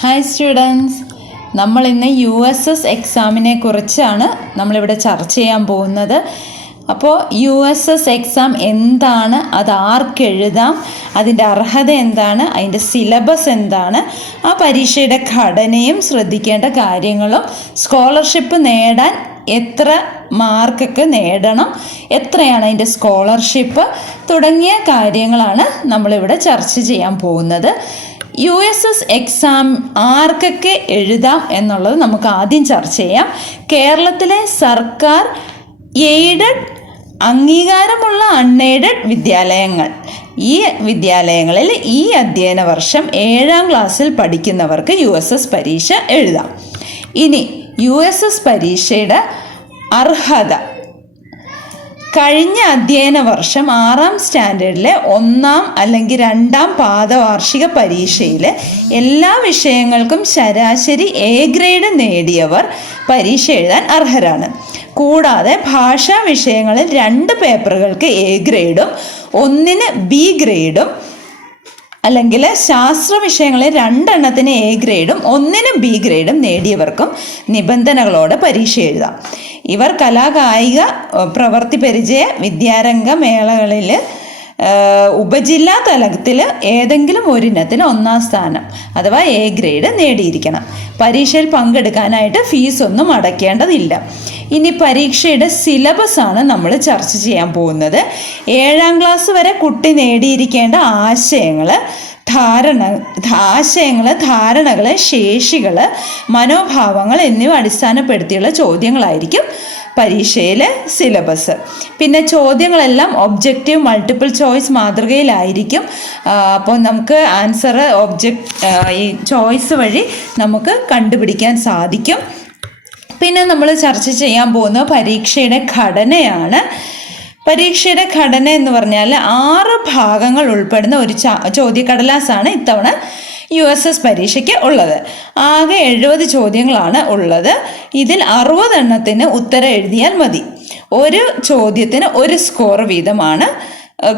Hi students, നമ്മളിന്ന് USS എക്സാമിനെ കുറിച്ചാണ് നമ്മളിവിടെ ചർച്ച ചെയ്യാൻ പോകുന്നത്. അപ്പോൾ USS എക്സാം എന്താണ്, അത് ആർക്കെഴുതാം, അതിൻ്റെ അർഹത എന്താണ്, അതിൻ്റെ സിലബസ് എന്താണ്, ആ പരീക്ഷയുടെ ഘടനയും ശ്രദ്ധിക്കേണ്ട കാര്യങ്ങളും, സ്കോളർഷിപ്പ് നേടാൻ എത്ര മാർക്കൊക്കെ നേടണം, എത്രയാണ് അതിൻ്റെ സ്കോളർഷിപ്പ് തുടങ്ങിയ കാര്യങ്ങളാണ് നമ്മളിവിടെ ചർച്ച ചെയ്യാൻ പോകുന്നത്. USS എക്സാം ആർക്കൊക്കെ എഴുതാം എന്നുള്ളത് നമുക്ക് ആദ്യം ചർച്ച ചെയ്യാം. കേരളത്തിലെ സർക്കാർ എയ്ഡഡ്, അംഗീകാരമുള്ള അൺഎയ്ഡഡ് വിദ്യാലയങ്ങൾ, ഈ വിദ്യാലയങ്ങളിൽ ഈ അധ്യയന വർഷം 7ാം ക്ലാസ്സിൽ പഠിക്കുന്നവർക്ക് USS പരീക്ഷ എഴുതാം. ഇനി USS പരീക്ഷയുടെ അർഹത, കഴിഞ്ഞ അധ്യയന വർഷം 6ാം സ്റ്റാൻഡേർഡിലെ 1ാം അല്ലെങ്കിൽ 2ാം പാദവാർഷിക പരീക്ഷയിൽ എല്ലാ വിഷയങ്ങൾക്കും ശരാശരി A ഗ്രേഡ് നേടിയവർ പരീക്ഷ എഴുതാൻ അർഹരാണ്. കൂടാതെ ഭാഷാ വിഷയങ്ങളിൽ 2 പേപ്പറുകൾക്ക് A ഗ്രേഡും 1ന് B ഗ്രേഡും, അല്ലെങ്കിൽ ശാസ്ത്ര വിഷയങ്ങളിൽ 2 എണ്ണത്തിന് A ഗ്രേഡും 1ന് B ഗ്രേഡും നേടിയവർക്കും നിബന്ധനകളോടെ പരീക്ഷ എഴുതാം. ഇവർ കലാകായിക പ്രവൃത്തി പരിചയ വിദ്യാരംഗ മേളകളിൽ ഉപജില്ലാ തലത്തിൽ ഏതെങ്കിലും ഒരിനത്തിന് 1ാം സ്ഥാനം അഥവാ A ഗ്രേഡ് നേടിയിരിക്കണം. പരീക്ഷയിൽ പങ്കെടുക്കാനായിട്ട് ഫീസൊന്നും അടയ്ക്കേണ്ടതില്ല. ഇനി പരീക്ഷയുടെ സിലബസ് ആണ് നമ്മൾ ചർച്ച ചെയ്യാൻ പോകുന്നത്. 7ാം ക്ലാസ് വരെ കുട്ടി നേടിയിരിക്കേണ്ട ആശയങ്ങൾ, ധാരണകൾ, ശേഷികൾ, മനോഭാവങ്ങൾ എന്നിവ അടിസ്ഥാനപ്പെടുത്തിയുള്ള ചോദ്യങ്ങളായിരിക്കും പരീക്ഷയിലെ സിലബസ്. പിന്നെ ചോദ്യങ്ങളെല്ലാം ഒബ്ജക്റ്റീവ് മൾട്ടിപ്പിൾ ചോയ്സ് മാതൃകയിലായിരിക്കും. അപ്പോൾ നമുക്ക് ആൻസർ ഈ ചോയ്സ് വഴി നമുക്ക് കണ്ടുപിടിക്കാൻ സാധിക്കും. പിന്നെ നമ്മൾ ചർച്ച ചെയ്യാൻ പോകുന്ന പരീക്ഷയുടെ ഘടനയാണ്. പരീക്ഷയുടെ ഘടന എന്ന് പറഞ്ഞാൽ 6 ഭാഗങ്ങൾ ഉൾപ്പെടുന്ന ഒരു ചോദ്യക്കടലാസാണ് ഇത്തവണ USS പരീക്ഷയ്ക്ക് ഉള്ളത്. ആകെ 70 ചോദ്യങ്ങളാണ് ഉള്ളത്. ഇതിൽ 60 എണ്ണത്തിന് ഉത്തരം എഴുതിയാൽ മതി. ഒരു ചോദ്യത്തിന് 1 സ്കോർ വീതമാണ്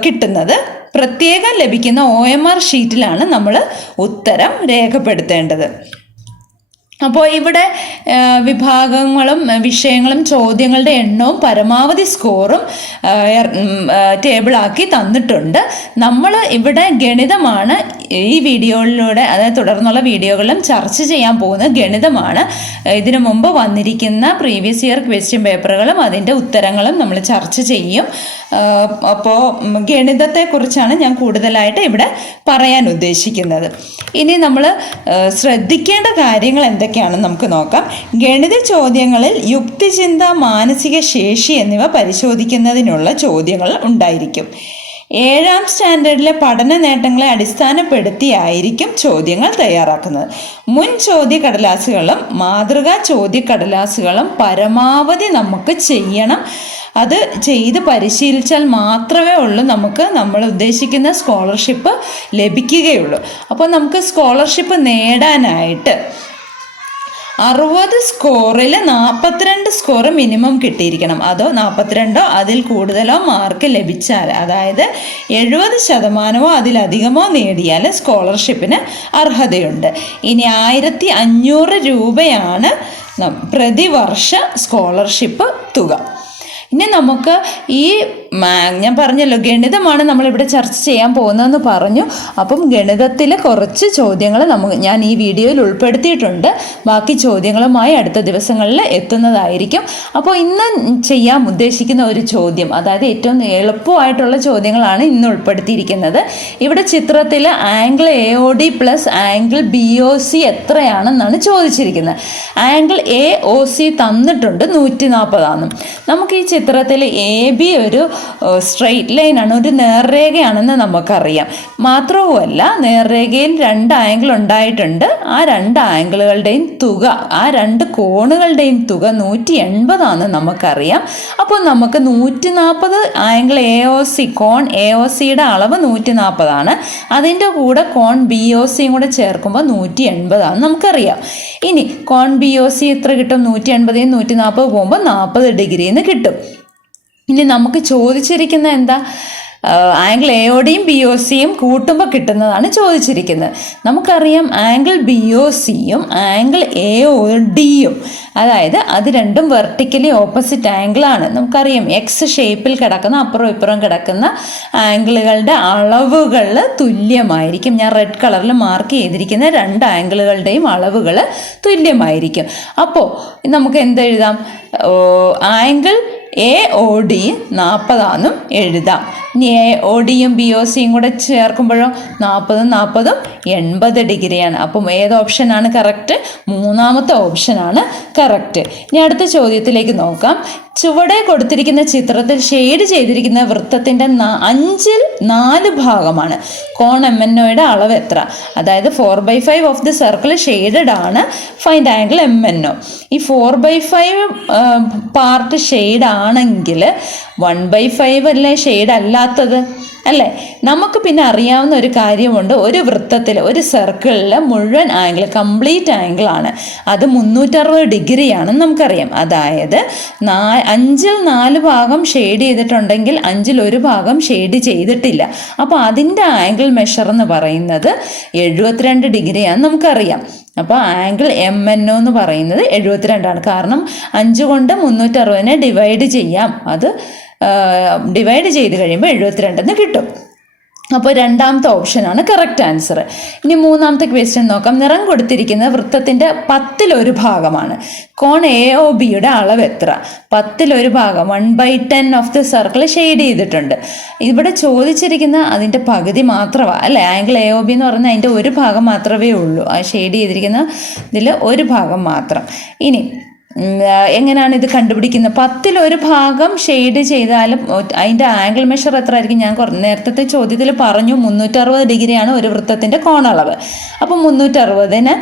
കിട്ടുന്നത്. പ്രത്യേകം ലഭിക്കുന്ന OMR ഷീറ്റിലാണ് നമ്മൾ ഉത്തരം രേഖപ്പെടുത്തേണ്ടത്. അപ്പോൾ ഇവിടെ വിഭാഗങ്ങളും വിഷയങ്ങളും ചോദ്യങ്ങളുടെ എണ്ണവും പരമാവധി സ്കോറും ടേബിളാക്കി തന്നിട്ടുണ്ട്. നമ്മൾ ഇവിടെ ഗണിതമാണ് ഈ വീഡിയോയിലൂടെ, അതായത് തുടർന്നുള്ള വീഡിയോകളിലും ചർച്ച ചെയ്യാൻ പോകുന്നത് ഗണിതമാണ്. ഇതിനു മുമ്പ് വന്നിരിക്കുന്ന പ്രീവിയസ് ഇയർ ക്വസ്റ്റ്യൻ പേപ്പറുകളും അതിൻ്റെ ഉത്തരങ്ങളും നമ്മൾ ചർച്ച ചെയ്യും. അപ്പോൾ ഗണിതത്തെക്കുറിച്ചാണ് ഞാൻ കൂടുതലായിട്ട് ഇവിടെ പറയാൻ ഉദ്ദേശിക്കുന്നത്. ഇനി നമ്മൾ ശ്രദ്ധിക്കേണ്ട കാര്യങ്ങൾ എന്തൊക്കെയാണെന്ന് നമുക്ക് നോക്കാം. ഗണിത ചോദ്യങ്ങളിൽ യുക്തിചിന്ത, മാനസിക ശേഷി എന്നിവ പരിശോധിക്കുന്നതിനുള്ള ചോദ്യങ്ങൾ ഉണ്ടായിരിക്കും. 7ാം സ്റ്റാൻഡേർഡിലെ പഠന നേട്ടങ്ങളെ അടിസ്ഥാനപ്പെടുത്തിയായിരിക്കും ചോദ്യങ്ങൾ തയ്യാറാക്കുന്നത്. മുൻ ചോദ്യക്കടലാസുകളും മാതൃകാ ചോദ്യക്കടലാസുകളും പരമാവധി നമുക്ക് ചെയ്യണം. അത് ചെയ്ത് പരിശീലിച്ചാൽ മാത്രമേ ഉള്ളൂ നമുക്ക് നമ്മൾ ഉദ്ദേശിക്കുന്ന സ്കോളർഷിപ്പ് ലഭിക്കുകയുള്ളൂ. അപ്പോൾ നമുക്ക് സ്കോളർഷിപ്പ് നേടാനായിട്ട് 60 സ്കോറിൽ 42 സ്കോർ മിനിമം കിട്ടിയിരിക്കണം. അതോ 42ഓ അതിൽ കൂടുതലോ മാർക്ക് ലഭിച്ചാൽ, അതായത് 70% അതിലധികമോ നേടിയാൽ സ്കോളർഷിപ്പിന് അർഹതയുണ്ട്. ഇനി 1500 രൂപയാണ് പ്രതിവർഷ സ്കോളർഷിപ്പ് തുക. ഇനി നമുക്ക് ഞാൻ പറഞ്ഞല്ലോ ഗണിതമാണ് നമ്മളിവിടെ ചർച്ച ചെയ്യാൻ പോകുന്നതെന്ന് പറഞ്ഞു. അപ്പം ഗണിതത്തിൽ കുറച്ച് ചോദ്യങ്ങൾ ഞാൻ ഈ വീഡിയോയിൽ ഉൾപ്പെടുത്തിയിട്ടുണ്ട്. ബാക്കി ചോദ്യങ്ങളുമായി അടുത്ത ദിവസങ്ങളിൽ എത്തുന്നതായിരിക്കും. അപ്പോൾ ഇന്ന് ചെയ്യാൻ ഉദ്ദേശിക്കുന്ന ഒരു ചോദ്യം, അതായത് ഏറ്റവും എളുപ്പമായിട്ടുള്ള ചോദ്യങ്ങളാണ് ഇന്ന് ഉൾപ്പെടുത്തിയിരിക്കുന്നത്. ഇവിടെ ചിത്രത്തിൽ angle AOD plus angle BOC എത്രയാണെന്നാണ് ചോദിച്ചിരിക്കുന്നത്. ആംഗിൾ AOC തന്നിട്ടുണ്ട് 140 നമുക്ക് ഈ ചിത്രത്തിൽ AB ഒരു സ്ട്രെയിറ്റ് ലൈനാണ്, ഒരു നേർരേഖയാണെന്ന് നമുക്കറിയാം. മാത്രവുമല്ല നേർരേഖയിൽ 2 ആംഗിൾ ഉണ്ടായിട്ടുണ്ട്. ആ 2 ആംഗിളുകളുടെയും തുക, ആ 2 കോണുകളുടെയും തുക 180 നമുക്കറിയാം. അപ്പോൾ നമുക്ക് 140 ആംഗിൾ AOC, കോൺ AOCയുടെ അളവ് 140. അതിൻ്റെ കൂടെ കോൺ BOCയും കൂടെ ചേർക്കുമ്പോൾ 180 നമുക്കറിയാം. ഇനി കോൺ BOC എത്ര കിട്ടും? 180 140 പോകുമ്പോൾ 40 ഡിഗ്രിന്ന് കിട്ടും. ഇനി നമുക്ക് ചോദിച്ചിരിക്കുന്ന എന്താ? ആംഗിൾ എ ഒ ഡിയും ബി ഒ സിയും കൂട്ടുമ്പോൾ കിട്ടുന്നതാണ് ചോദിച്ചിരിക്കുന്നത്. നമുക്കറിയാം ആംഗിൾ ബി ഒ സിയും ആംഗിൾ എ ഒ ഡിയും, അതായത് അത് രണ്ടും വെർട്ടിക്കലി ഓപ്പോസിറ്റ് ആംഗിളാണ്. നമുക്കറിയാം എക്സ് ഷേപ്പിൽ കിടക്കുന്ന അപ്പുറം ഇപ്പുറം കിടക്കുന്ന ആംഗിളുകളുടെ അളവുകൾ തുല്യമായിരിക്കും. ഞാൻ റെഡ് കളറിൽ മാർക്ക് ചെയ്തിരിക്കുന്ന രണ്ട് ആംഗിളുകളുടെയും അളവുകൾ തുല്യമായിരിക്കും. അപ്പോൾ നമുക്ക് എന്തെഴുതാം? ആംഗിൾ എ ഒ ഡി 40 എഴുതാം. ഇനി എ ഒ ഡിയും ബി ഒ സിയും കൂടെ ചേർക്കുമ്പോഴോ 40 80 ഡിഗ്രിയാണ്. അപ്പം ഏത് ഓപ്ഷനാണ് കറക്റ്റ്? മൂന്നാമത്തെ ഓപ്ഷനാണ് കറക്റ്റ്. ഇനി അടുത്ത ചോദ്യത്തിലേക്ക് നോക്കാം. ചുവടെ കൊടുത്തിരിക്കുന്ന ചിത്രത്തിൽ ഷെയ്ഡ് ചെയ്തിരിക്കുന്ന വൃത്തത്തിൻ്റെ 4 ഭാഗമാണ്. കോൺ എം എൻ ഒയുടെ അളവ് എത്ര? അതായത് 4/5 ഓഫ് ദി സർക്കിൾ ഷെയ്ഡഡ് ആണ്. Find angle M N O. ഈ 4/5 പാർട്ട് ഷെയ്ഡ് ആണെങ്കിൽ 1/5 അല്ലേ ഷെയ്ഡ് അല്ലാത്തത് അല്ലേ? നമുക്ക് പിന്നെ അറിയാവുന്ന ഒരു കാര്യമുണ്ട്. ഒരു വൃത്തത്തിൽ, ഒരു സർക്കിളിൽ മുഴുവൻ ആംഗിൾ, കംപ്ലീറ്റ് ആംഗിളാണ്, അത് 360 ഡിഗ്രിയാണെന്ന് നമുക്കറിയാം. അതായത് 5ൽ 4 ഭാഗം ഷെയ്ഡ് ചെയ്തിട്ടുണ്ടെങ്കിൽ 5ൽ 1 ഭാഗം ഷെയ്ഡ് ചെയ്തിട്ടില്ല. അപ്പോൾ അതിൻ്റെ ആംഗിൾ മെഷർ എന്ന് പറയുന്നത് 72 ഡിഗ്രിയാണെന്ന് നമുക്കറിയാം. അപ്പോൾ ആംഗിൾ എം എൻ ഒ എന്ന് പറയുന്നത് 72ആണ്. കാരണം 5 കൊണ്ട് 360നെ ഡിവൈഡ് ചെയ്യാം. അത് ഡിവൈഡ് ചെയ്ത് കഴിയുമ്പോൾ 72 കിട്ടും. അപ്പോൾ രണ്ടാമത്തെ ഓപ്ഷനാണ് കറക്റ്റ് ആൻസർ. ഇനി മൂന്നാമത്തെ ക്വസ്റ്റ്യൻ നോക്കാം. നിറം കൊടുത്തിരിക്കുന്ന വൃത്തത്തിൻ്റെ 10ൽ 1 ഭാഗമാണ്. കോൺ എ ഒ ബിയുടെ അളവ് എത്ര? 10ൽ 1 ഭാഗം 1/10 ഓഫ് ദി സർക്കിൾ ഷെയ്ഡ് ചെയ്തിട്ടുണ്ട്. ഇവിടെ ചോദിച്ചിരിക്കുന്ന അതിൻ്റെ പകുതി മാത്രമാണ് അല്ലേ? ആംഗിൾ എ ഒ ബി എന്ന് പറയുന്നത് അതിൻ്റെ 1 ഭാഗം മാത്രമേ ഉള്ളൂ. ആ ഷെയ്ഡ് ചെയ്തിരിക്കുന്ന ഇതിൽ 1 ഭാഗം മാത്രം. ഇനി എങ്ങനെയാണ് ഇത് കണ്ടുപിടിക്കുന്നത്? 10ൽ 1 ഭാഗം ഷെയ്ഡ് ചെയ്താലും അതിൻ്റെ ആംഗിൾ മെഷർ എത്ര ആയിരിക്കും? ഞാൻ നേരത്തെ ചോദ്യത്തിൽ പറഞ്ഞു 360 ഡിഗ്രിയാണ് ഒരു വൃത്തത്തിൻ്റെ കോണളവ്. അപ്പോൾ 360നെ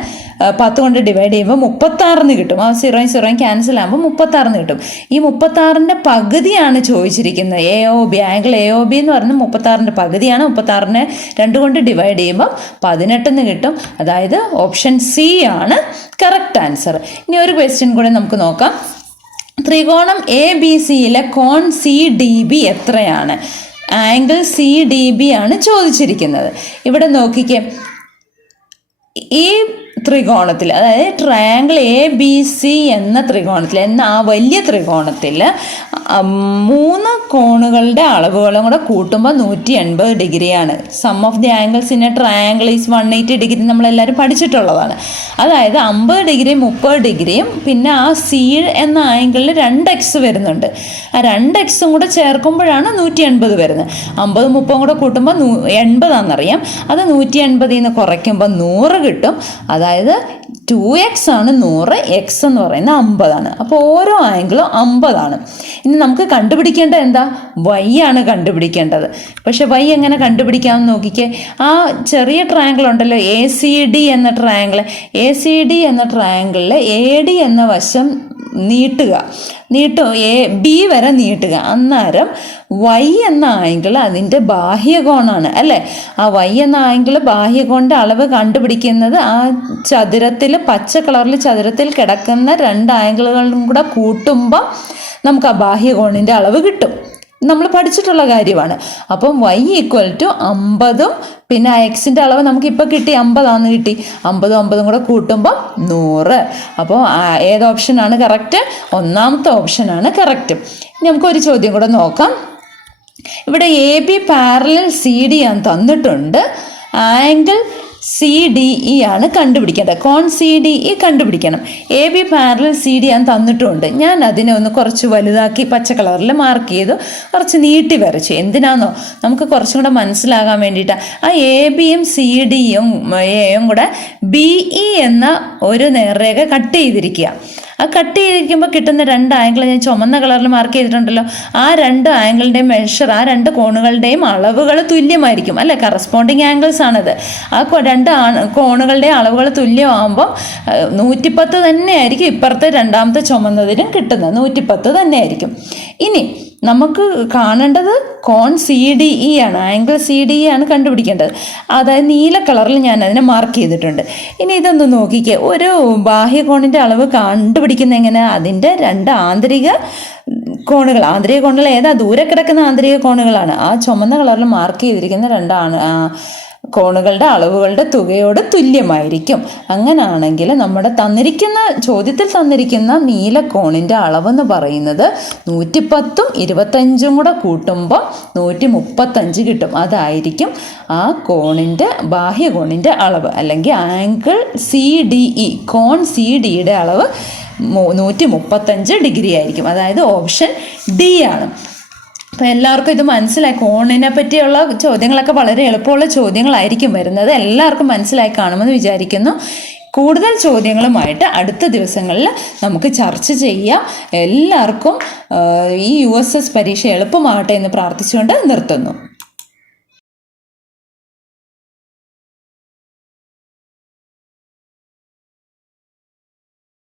10 കൊണ്ട് ഡിവൈഡ് ചെയ്യുമ്പോൾ 36 കിട്ടും. ആ 0 ക്യാൻസൽ ആകുമ്പോൾ 36 കിട്ടും. ഈ 36ൻ്റെ പകുതിയാണ് ചോദിച്ചിരിക്കുന്നത്. A O B, angle A O B എന്ന് പറയുന്നത് 36ൻ്റെ പകുതിയാണ്. 36നെ 2 കൊണ്ട് ഡിവൈഡ് ചെയ്യുമ്പോൾ 18 കിട്ടും. അതായത് ഓപ്ഷൻ സി ആണ് കറക്റ്റ് ആൻസർ. ഇനി ഒരു ക്വസ്റ്റ്യൻ കൂടെ നമുക്ക് നോക്കാം. ത്രികോണം എ ബി സിയിലെ കോൺ സി ഡി ബി എത്രയാണ്? ആംഗിൾ സി ഡി ബി ആണ് ചോദിച്ചിരിക്കുന്നത്. ഇവിടെ നോക്കിക്കേ, ഈ ത്രികോണത്തിൽ, അതായത് ട്രയാങ്കിൾ എ ബി സി എന്ന ത്രികോണത്തിൽ, എന്ന ആ വലിയ ത്രികോണത്തിൽ 3 കോണുകളുടെ അളവുകളും കൂടെ കൂട്ടുമ്പോൾ 180 ഡിഗ്രിയാണ്. Sum of the angles in a triangle is 180 degree നമ്മളെല്ലാവരും പഠിച്ചിട്ടുള്ളതാണ്. അതായത് 50 ഡിഗ്രിയും 30 ഡിഗ്രിയും പിന്നെ ആ സി എന്ന ആംഗിളിൽ 2x വരുന്നുണ്ട്. ആ 2xും കൂടെ ചേർക്കുമ്പോഴാണ് 180 വരുന്നത്. 50 30 കൂടെ കൂട്ടുമ്പോൾ 80 ആണെന്നറിയാം. അത് 180 നിന്ന് കുറയ്ക്കുമ്പോൾ 100 കിട്ടും. അതായത് 2x ആണ് 100, എക്സ് എന്ന് പറയുന്നത് 50 ആണ്. അപ്പോൾ ഓരോ ആംഗിളും 50 ആണ്. ഇനി നമുക്ക് കണ്ടുപിടിക്കേണ്ടത് എന്താ? y ആണ് കണ്ടുപിടിക്കേണ്ടത്. പക്ഷെ y എങ്ങനെ കണ്ടുപിടിക്കാമെന്ന് നോക്കിക്കേ. ആ ചെറിയ ട്രയാങ്കിൾ ഉണ്ടല്ലോ, എ സി ഡി എന്ന ട്രയാങ്കിൾ, എ സി ഡി എന്ന ട്രയാങ്കിളിൽ എ ഡി എന്ന വശം നീട്ടുക, എ ബി വരെ നീട്ടുക. അന്നേരം y എന്ന ആംഗിൾ അതിൻ്റെ ബാഹ്യകോണാണ് അല്ലേ? ആ y എന്ന ആംഗിൾ ബാഹ്യകോണിൻ്റെ അളവ് കണ്ടുപിടിക്കുന്നത് ആ ചതുരത്തിൽ, പച്ച കളറിൽ ചതുരത്തിൽ കിടക്കുന്ന 2 ആംഗിളുകളും കൂടെ കൂട്ടുമ്പോൾ നമുക്ക് ആ ബാഹ്യകോണിൻ്റെ അളവ് കിട്ടും. നമ്മൾ പഠിച്ചിട്ടുള്ള കാര്യമാണ്. അപ്പം y = 50, പിന്നെ ആ എക്സിൻ്റെ അളവ് നമുക്കിപ്പോൾ കിട്ടി 50 കിട്ടി. 50 കൂടെ കൂട്ടുമ്പോൾ 100. അപ്പോൾ ഏത് ഓപ്ഷനാണ് കറക്റ്റ്? ഒന്നാമത്തെ ഓപ്ഷനാണ് കറക്റ്റ്. ഇനി നമുക്കൊരു ചോദ്യം കൂടെ നോക്കാം. ഇവിടെ A B parallel C D ആണ് തന്നിട്ടുണ്ട്. ആംഗിൾ സി ഡി ഇ ആണ് കണ്ടുപിടിക്കേണ്ടത്. കോൺ സി ഡി ഇ കണ്ടുപിടിക്കണം. A B parallel C D ആണ് തന്നിട്ടുണ്ട്. ഞാൻ അതിനെ ഒന്ന് കുറച്ച് വലുതാക്കി പച്ച കളറിൽ മാർക്ക് ചെയ്തു, കുറച്ച് നീട്ടി വരച്ചു. എന്തിനാണെന്നോ, നമുക്ക് കുറച്ചും കൂടെ മനസ്സിലാകാൻ വേണ്ടിയിട്ടാണ്. ആ എ ബിയും സി ഡിയും എയും കൂടെ ബി ഇ എന്ന ഒരു നേർരേഖ കട്ട് ചെയ്തിരിക്കുക. ആ കട്ട് ചെയ്തിരിക്കുമ്പോൾ കിട്ടുന്ന 2 ആംഗിൾ ഞാൻ ചുമന്ന കളറിൽ മാർക്ക് ചെയ്തിട്ടുണ്ടല്ലോ. ആ 2 ആംഗിളിൻ്റെയും മെഷർ, ആ 2 കോണുകളുടെയും അളവുകൾ തുല്യമായിരിക്കും അല്ലേ? കറസ്പോണ്ടിങ് ആംഗിൾസ് ആണിത്. ആ 2 കോണുകളുടെയും അളവുകൾ തുല്യമാകുമ്പോൾ 110 തന്നെയായിരിക്കും ഇപ്പുറത്തെ രണ്ടാമത്തെ ചുമന്നതിനും കിട്ടുന്നത്. 110 തന്നെയായിരിക്കും. ഇനി നമുക്ക് കാണേണ്ടത് കോൺ CDE ആണ്, ആംഗിൾ CDE ആണ് കണ്ടുപിടിക്കേണ്ടത്. അതായത് നീല കളറിൽ ഞാൻ അതിനെ മാർക്ക് ചെയ്തിട്ടുണ്ട്. ഇനി ഇതൊന്ന് നോക്കിക്കേ, ഒരു ബാഹ്യകോണിൻ്റെ അളവ് കണ്ടുപിടിക്കുന്ന എങ്ങനെ? അതിൻ്റെ രണ്ട് ആന്തരിക കോണുകൾ ഏതാ? ദൂരെ കിടക്കുന്ന ആന്തരിക കോണുകളാണ്. ആ ചുമന്ന കളറിൽ മാർക്ക് ചെയ്തിരിക്കുന്ന രണ്ടാണ് കോണുകളുടെ അളവുകളുടെ തുകയോട് തുല്യമായിരിക്കും. അങ്ങനാണെങ്കിൽ നമ്മുടെ ചോദ്യത്തിൽ തന്നിരിക്കുന്ന നീലക്കോണിൻ്റെ അളവെന്ന് പറയുന്നത് 110ഉം 25ഉം കൂടെ കൂട്ടുമ്പോൾ 135 കിട്ടും. അതായിരിക്കും ആ ബാഹ്യകോണിൻ്റെ അളവ്, അല്ലെങ്കിൽ ആംഗിൾ CDE, കോൺ CDയുടെ അളവ് 135 ഡിഗ്രി ആയിരിക്കും. അതായത് ഓപ്ഷൻ D ആണ്. അപ്പോൾ എല്ലാവർക്കും ഇത് മനസ്സിലായി. കോണിനെ പറ്റിയുള്ള ചോദ്യങ്ങളൊക്കെ വളരെ എളുപ്പമുള്ള ചോദ്യങ്ങളായിരിക്കും വരുന്നത്. എല്ലാവർക്കും മനസ്സിലായി കാണുമെന്ന് വിചാരിക്കുന്നു. കൂടുതൽ ചോദ്യങ്ങളുമായിട്ട് അടുത്ത ദിവസങ്ങളിൽ നമുക്ക് ചർച്ച ചെയ്യാം. എല്ലാവർക്കും ഈ USS പരീക്ഷ എളുപ്പമാകട്ടെ എന്ന് പ്രാർത്ഥിച്ചുകൊണ്ട് നിർത്തുന്നു.